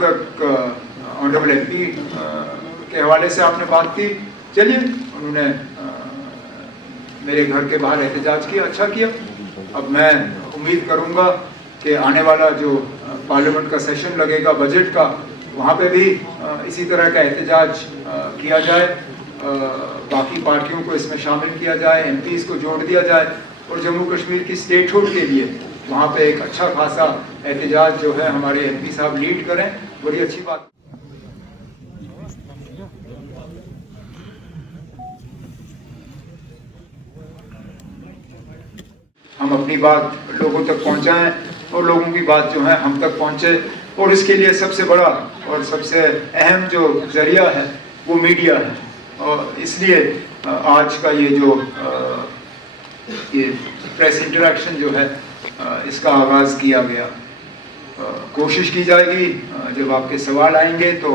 जहाँ तक honourable MP के हवाले से आपने बात की, चलिए उन्होंने मेरे घर के बाहर एहतजाज किया, अच्छा किया। अब मैं उम्मीद करूँगा कि आने वाला जो पार्लियामेंट का सेशन लगेगा बजट का, वहाँ पे भी इसी तरह का एहतजाज किया जाए, बाकी पार्टियों को इसमें शामिल किया जाए, MPs को जोड़ दिया जाए और जम्मू कश्मीर की स्टेटहुड के लिए वहाँ पे एक अच्छा खासा एहतजाज जो है हमारे MP साहब लीड करें, बड़ी अच्छी बात। हम अपनी बात लोगों तक पहुँचाएं और लोगों की बात जो है हम तक पहुँचे, और इसके लिए सबसे बड़ा और सबसे अहम जो जरिया है वो मीडिया है। और इसलिए आज का ये जो ये प्रेस इंटरेक्शन जो है इसका आगाज़ किया गया। कोशिश की जाएगी जब आपके सवाल आएंगे तो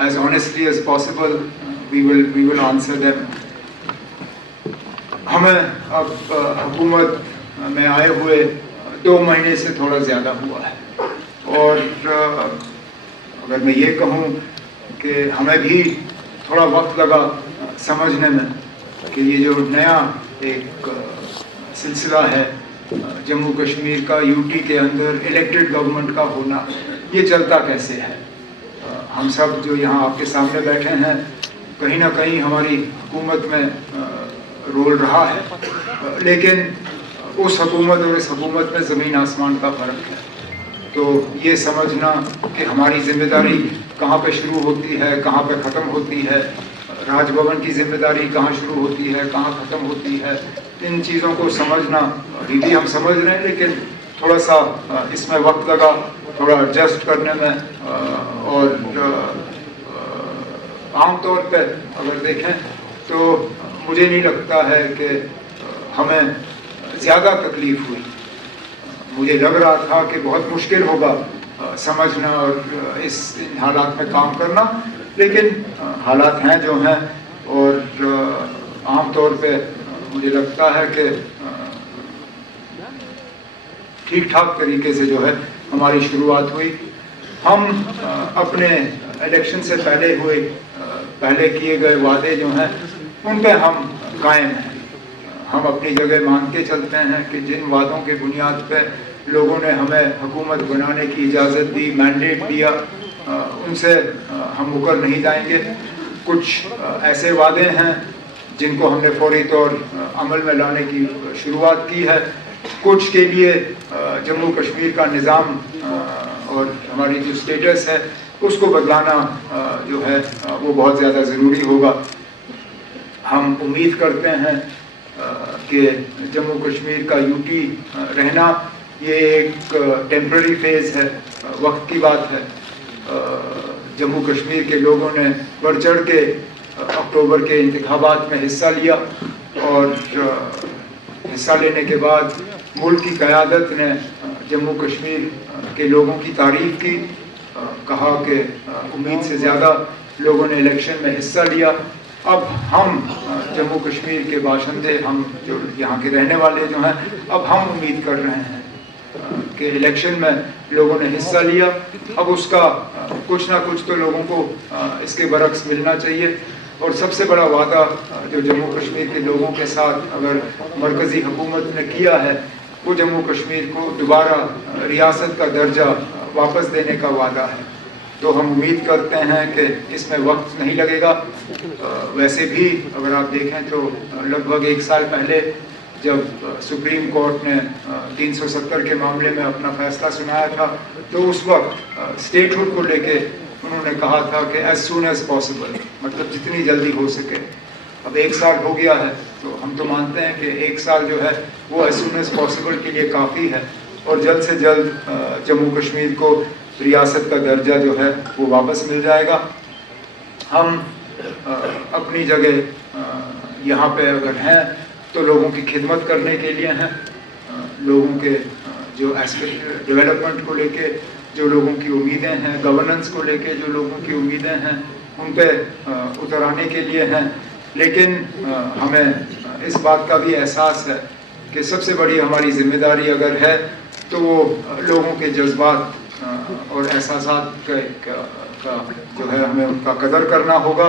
as honestly as possible we will answer them। हमें अब हुकूमत में आए हुए 2 महीने से थोड़ा ज़्यादा हुआ है, और अगर मैं ये कहूँ कि हमें भी थोड़ा वक्त लगा समझने में कि ये जो नया एक सिलसिला है जम्मू कश्मीर का, UT के अंदर इलेक्टेड गवर्नमेंट का होना, ये चलता कैसे है। हम सब जो यहाँ आपके सामने बैठे हैं, कहीं ना कहीं हमारी हुकूमत में रोल रहा है, लेकिन उस हुकूमत और इस हुकूमत में ज़मीन आसमान का फ़र्क है। तो ये समझना कि हमारी ज़िम्मेदारी कहाँ पे शुरू होती है, कहाँ पे ख़त्म होती है, राजभवन की ज़िम्मेदारी कहाँ शुरू होती है, कहाँ ख़त्म होती है, इन चीज़ों को समझना अभी भी हम समझ रहे हैं, लेकिन थोड़ा सा इसमें वक्त लगा, थोड़ा एडजस्ट करने में। और आम तौर पे अगर देखें तो मुझे नहीं लगता है कि हमें ज़्यादा तकलीफ़ हुई। मुझे लग रहा था कि बहुत मुश्किल होगा समझना और इन हालात में काम करना, लेकिन हालात हैं जो हैं, और आम तौर पे मुझे लगता है कि ठीक ठाक तरीके से जो है हमारी शुरुआत हुई। हम अपने इलेक्शन से पहले किए गए वादे जो हैं उन पे हम कायम हैं। हम अपनी जगह मान के चलते हैं कि जिन वादों के बुनियाद पे लोगों ने हमें हुकूमत बनाने की इजाज़त दी, मैंडेट दिया, उनसे हम मुकर नहीं जाएंगे। कुछ ऐसे वादे हैं जिनको हमने फौरी तौर अमल में लाने की शुरुआत की है। कुछ के लिए जम्मू कश्मीर का निज़ाम और हमारी जो स्टेटस है उसको बदलाना जो है वो बहुत ज़्यादा ज़रूरी होगा। हम उम्मीद करते हैं कि जम्मू कश्मीर का UT रहना ये एक टेम्पररी फेज़ है, वक्त की बात है। जम्मू कश्मीर के लोगों ने बढ़ चढ़ के अक्टूबर के इंतखाबात में हिस्सा लिया, और हिस्सा लेने के बाद मुल्क की क़यादत ने जम्मू कश्मीर के लोगों की तारीफ़ की, कहा कि उम्मीद से ज़्यादा लोगों ने इलेक्शन में हिस्सा लिया। अब हम जम्मू कश्मीर के बाशिंदे, हम जो यहाँ के रहने वाले जो हैं, अब हम उम्मीद कर रहे हैं कि इलेक्शन में लोगों ने हिस्सा लिया, अब उसका कुछ ना कुछ तो लोगों को इसके बरक्स मिलना चाहिए। और सबसे बड़ा वादा जो जम्मू कश्मीर के लोगों के साथ अगर मरकज़ी हुकूमत ने किया है, वो जम्मू कश्मीर को दोबारा रियासत का दर्जा वापस देने का वादा है। तो हम उम्मीद करते हैं कि इसमें वक्त नहीं लगेगा। वैसे भी अगर आप देखें तो लगभग 1 साल पहले जब सुप्रीम कोर्ट ने 370 के मामले में अपना फैसला सुनाया था, तो उस वक्त स्टेटहुड को लेके उन्होंने कहा था कि एज सून एज पॉसिबल, मतलब जितनी जल्दी हो सके। अब 1 साल हो गया है, तो हम तो मानते हैं कि 1 साल जो है वो एज सून एज पॉसिबल के लिए काफ़ी है, और जल्द से जल्द जम्मू कश्मीर को रियासत का दर्जा जो है वो वापस मिल जाएगा। हम अपनी जगह यहाँ पे अगर हैं तो लोगों की खिदमत करने के लिए हैं, लोगों के जो एस्पेक्ट डेवलपमेंट को लेके जो लोगों की उम्मीदें हैं, गवर्नेंस को लेके जो लोगों की उम्मीदें हैं, उन पे उतर आने के लिए हैं। लेकिन हमें इस बात का भी एहसास है कि सबसे बड़ी हमारी जिम्मेदारी अगर है तो वो लोगों के जज्बात और एहसासात का जो है हमें उनका कदर करना होगा,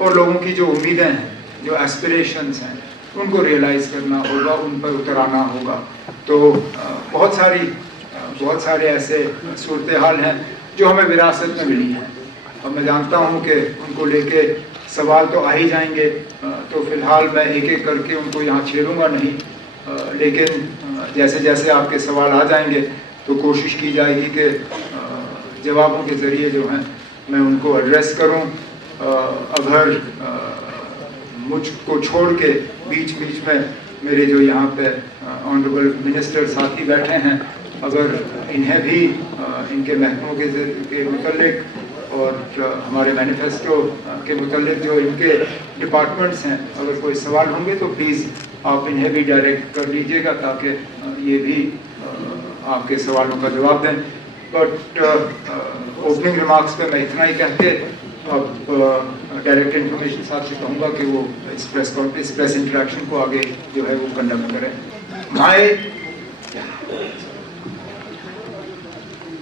और लोगों की जो उम्मीदें हैं, जो एस्पिरेशंस हैं, उनको रियलाइज़ करना होगा, उन पर उतर आना होगा। तो बहुत सारे ऐसे सूरत हाल हैं जो हमें विरासत में मिली हैं, और मैं जानता हूँ कि उनको लेके सवाल तो आ ही जाएंगे। तो फिलहाल मैं एक एक करके उनको यहाँ छेड़ूंगा नहीं, लेकिन जैसे जैसे आपके सवाल आ जाएंगे तो कोशिश की जाएगी कि जवाबों के ज़रिए जो हैं मैं उनको एड्रेस करूं। अगर मुझको छोड़ के बीच बीच में मेरे जो यहाँ पे ऑनरेबल मिनिस्टर साथी बैठे हैं, अगर इन्हें भी इनके महकमों के मुतल्लिक और हमारे मैनिफेस्टो के मुतल्लिक जो इनके डिपार्टमेंट्स हैं, अगर कोई सवाल होंगे तो प्लीज़ आप इन्हें भी डायरेक्ट कर लीजिएगा, ताकि ये भी आपके सवालों का जवाब दें। बट ओपनिंग रिमार्क्स पे मैं इतना ही कह के अब डायरेक्ट इन्फॉर्मेशन साहब से कहूँगा कि वो इस प्रेस इंटरेक्शन को आगे जो है वो कंडक्ट करें।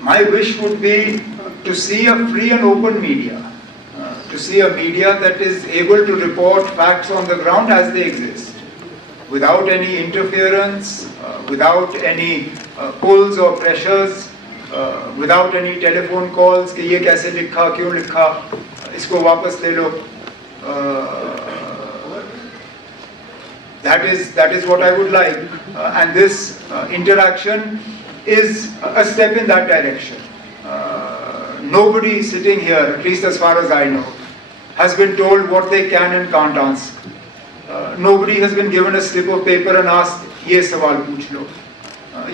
My wish would be to see a free and open media, to see a media that is able to report facts on the ground as they exist, without any interference, without any pulls or pressures, without any telephone calls कि ये कैसे लिखा, क्यों लिखा, इसको वापस ले लो. That is what I would like, and this interaction is a step in that direction. Nobody sitting here, at least as far as I know, has been told what they can and can't ask. Nobody has been given a slip of paper and asked, ये सवाल पूछ लो.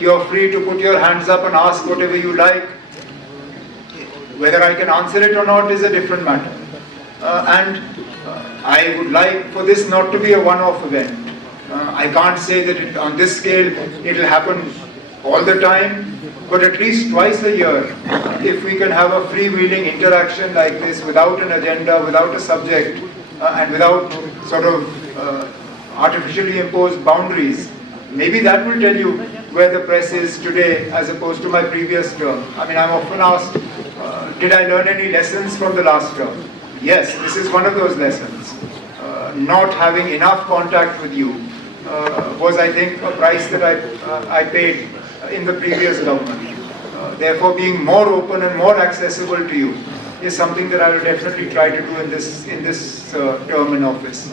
You're free to put your hands up and ask whatever you like. Whether I can answer it or not is a different matter. And I would like for this not to be a one-off event. I can't say that on this scale it will happen all the time, but at least twice a year, if we can have a freewheeling interaction like this without an agenda, without a subject, and without sort of artificially imposed boundaries, maybe that will tell you where the press is today as opposed to my previous term. I mean, I'm often asked, did I learn any lessons from the last term? Yes, this is one of those lessons. Not having enough contact with you was, I think, a price that I paid in the previous government. Therefore, being more open and more accessible to you is something that I will definitely try to do in this term in office.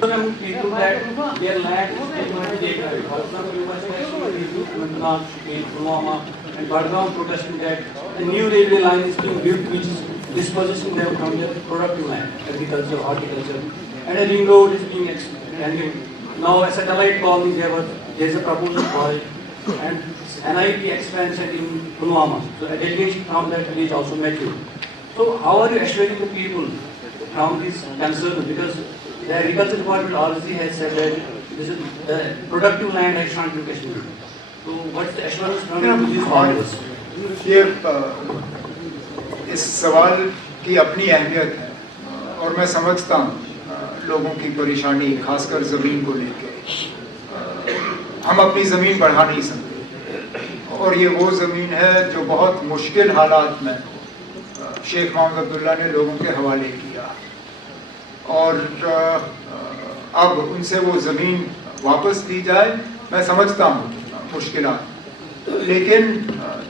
People that their land is going to be taken. For example, you must have seen Pulwama and Badgaon protesting that a new railway line is being built, which is dispossessing them from their productive land, agriculture, horticulture, and a ring road is being expanded. Now, a satellite colony there is a proposal for it, and NIT expansion in Pulwama. So a delegation from that village also met you. So how are you assuring the people from this concern? Because the agriculture department already has said that this is the productive land I shan't be Kashmir. So what's the assurance from these farmers? ये इस सवाल की अपनी अहमियत है, और मैं समझता हूँ लोगों की परेशानी, खासकर ज़मीन को लेके. हम अपनी ज़मीन बढ़ा नहीं सकते, और ये वो ज़मीन है जो बहुत मुश्किल हालात में शेख मोहम्मद अब्दुल्ला ने लोगों के हवाले किया, और अब उनसे वो ज़मीन वापस दी जाए. मैं समझता हूँ मुश्किलात, लेकिन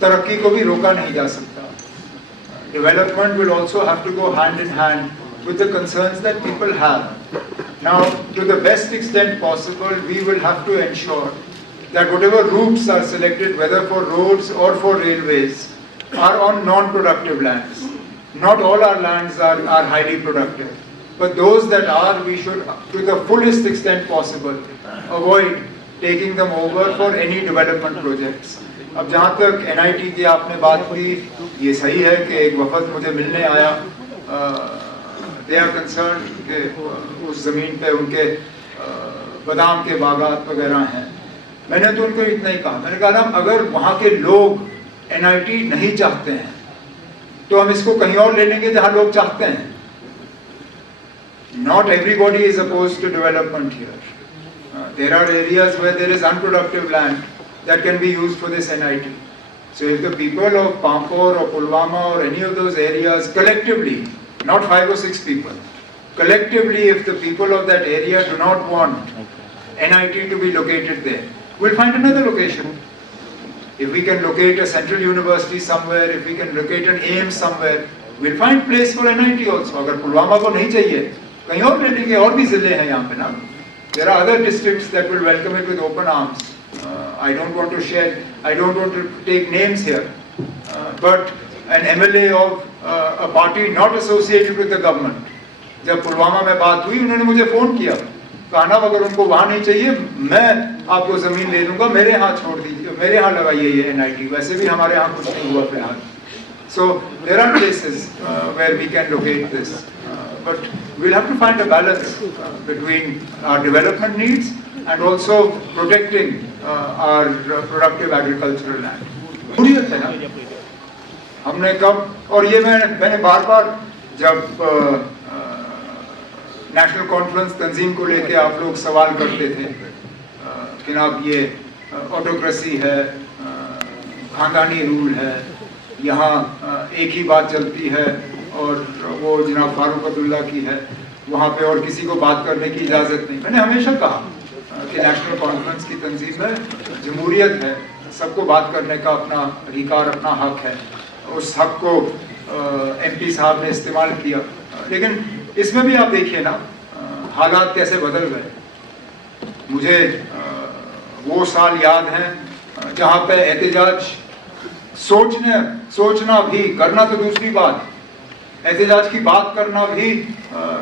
तरक्की को भी रोका नहीं जा सकता. Development will also have to go hand in hand with the concerns that people have. Now, to the best extent possible, we will have to ensure that whatever routes are selected, whether for roads or for railways, are on non-productive lands. Not all our lands are highly productive, but those that are, we should, to the fullest extent possible, avoid taking them over for any development projects. अब जहाँ तक NIT की आपने बात की, ये सही है कि एक वफद मुझे मिलने आया. They are concerned कि उस ज़मीन पे उनके बादाम के बागात वगैरह हैं. मैंने तो उनको इतना ही कहा, मैंने कहा ना, अगर वहाँ के लोग NIT नहीं चाहते हैं तो हम इसको कहीं और ले लेंगे जहाँ लोग चाहते हैं. Not everybody is opposed to development here. There are areas where there is unproductive land, that can be used for this NIT. So if the people of Pampore or Pulwama or any of those areas collectively, not 5 or 6 people, collectively if the people of that area do not want NIT to be located there, we'll find another location. If we can locate a central university somewhere, if we can locate an AIIMS somewhere, we'll find place for NIT also. अगर पुलवामा को नहीं चाहिए, कहीं और ले लेंगे, और भी जिले हैं यहाँ पे ना. There are other districts that will welcome it with open arms. I don't want to take names here, but an MLA of a party not associated with the government, जब पुलवामा में बात हुई, उन्होंने मुझे फोन किया, कहना अगर उनको वहाँ नहीं चाहिए, मैं आपको जमीन ले दूंगा, मेरे यहाँ छोड़ दीजिए, मेरे यहाँ लगाइए ये NIT. वैसे भी हमारे यहाँ कुछ नहीं हुआ फिलहाल. So there are places where we can locate this, but we'll have to find a balance between our development needs and also protecting our productive agricultural land. बुढ़ियत है ना, हमने कब, और ये मैंने बार बार जब नेशनल कॉन्फ्रेंस तंजीम को लेके आप लोग सवाल करते थे कि जनाब ये ऑटोक्रेसी है, खानदानी रूल है, यहाँ एक ही बात चलती है और वो जनाब फारूक अब्दुल्ला की है, वहाँ पे और किसी को बात करने की इजाज़त नहीं. मैंने हमेशा कहा कि नेशनल कॉन्फ्रेंस की तंजीम है, जमहूरियत है, सबको बात करने का अपना अधिकार, अपना हक है. उस हक को MP साहब ने इस्तेमाल किया, लेकिन इसमें भी आप देखिए ना हालात कैसे बदल गए. मुझे वो साल याद हैं जहाँ पे एहतजाज सोचना भी, करना तो दूसरी बात, एहतजाज की बात करना भी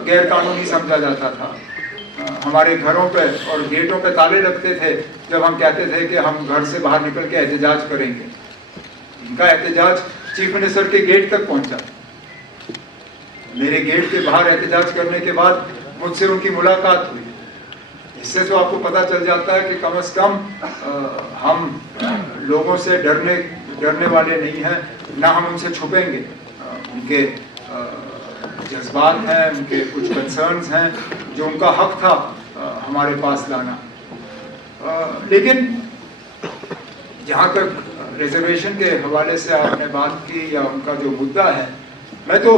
गैर कानूनी समझा जाता था. हमारे घरों पे और गेटों पे ताले लगते थे जब हम कहते थे कि हम घर से बाहर निकल के एहतजाज करेंगे. इनका एहतजाज चीफ मिनिस्टर के गेट तक पहुंचा. मेरे गेट के बाहर एहतजाज करने के बाद मुझसे उनकी मुलाकात हुई. इससे तो आपको पता चल जाता है कि कम से कम हम लोगों से डरने वाले नहीं हैं, ना हम उनसे छुपेंगे. उनके जज्बात हैं, उनके कुछ कंसर्न्स हैं जो उनका हक था हमारे पास लाना. लेकिन जहाँ तक रिजर्वेशन के हवाले से आपने बात की या उनका जो मुद्दा है, मैं तो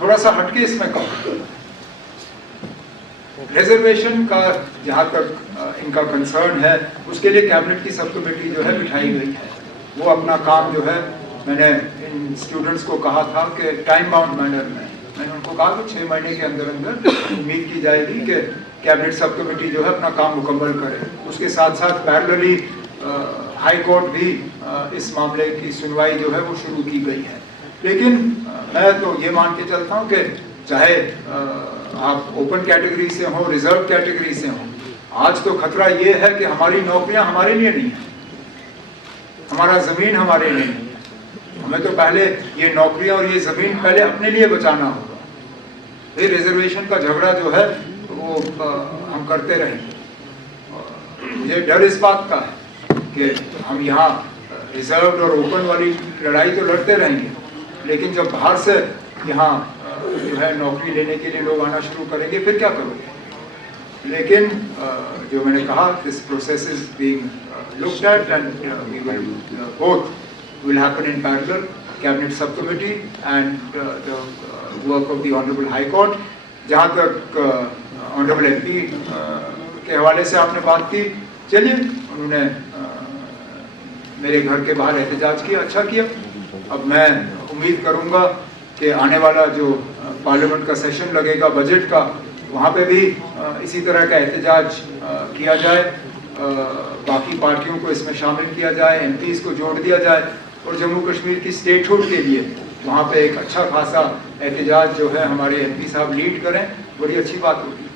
थोड़ा सा हटके इसमें कहूँ. रिजर्वेशन का जहाँ तक इनका कंसर्न है, उसके लिए कैबिनेट की सब कमेटी जो है बिठाई गई है. वो अपना काम जो है, मैंने इन स्टूडेंट्स को कहा था कि टाइम बाउंड मैनर में, मैंने उनको कहा कि 6 महीने के अंदर अंदर उम्मीद की जाएगी कि कैबिनेट सब कमेटी जो है अपना काम मुकम्मल करे. उसके साथ साथ पैरेलली हाई कोर्ट भी इस मामले की सुनवाई जो है वो शुरू की गई है. लेकिन मैं तो ये मान के चलता हूँ कि चाहे आप ओपन कैटेगरी से हो, रिजर्व कैटेगरी से हो, आज तो खतरा ये है कि हमारी नौकरियां हमारे लिए नहीं है, हमारा ज़मीन हमारे लिए नहीं है. हमें तो पहले ये नौकरियां और ये ज़मीन पहले अपने लिए बचाना होगा. ये रिजर्वेशन का झगड़ा जो है वो हम करते रहेंगे. मुझे डर इस बात का है कि हम यहाँ रिजर्व और ओपन वाली लड़ाई तो लड़ते रहेंगे, लेकिन जब बाहर से यहाँ जो है नौकरी लेने के लिए लोग आना शुरू करेंगे, फिर क्या करोगे. लेकिन जो मैंने कहा, this process is being looked at and we will both will happen in parallel, cabinet subcommittee and the work of the honorable high court. जहाँ तक honorable MP के हवाले से आपने बात की, चलिए उन्होंने मेरे घर के बाहर एहतजाज किया, अच्छा किया. अब मैं उम्मीद करूँगा कि आने वाला जो पार्लियामेंट का सेशन लगेगा बजट का, वहाँ पे भी इसी तरह का एहतजाज किया जाए, बाकी पार्टियों को इसमें शामिल किया जाए, MPs को जोड़ दिया जाए और जम्मू कश्मीर की स्टेटहुड के लिए वहाँ पे एक अच्छा खासा एहतजाज जो है हमारे MP साहब लीड करें. बड़ी अच्छी बात होगी.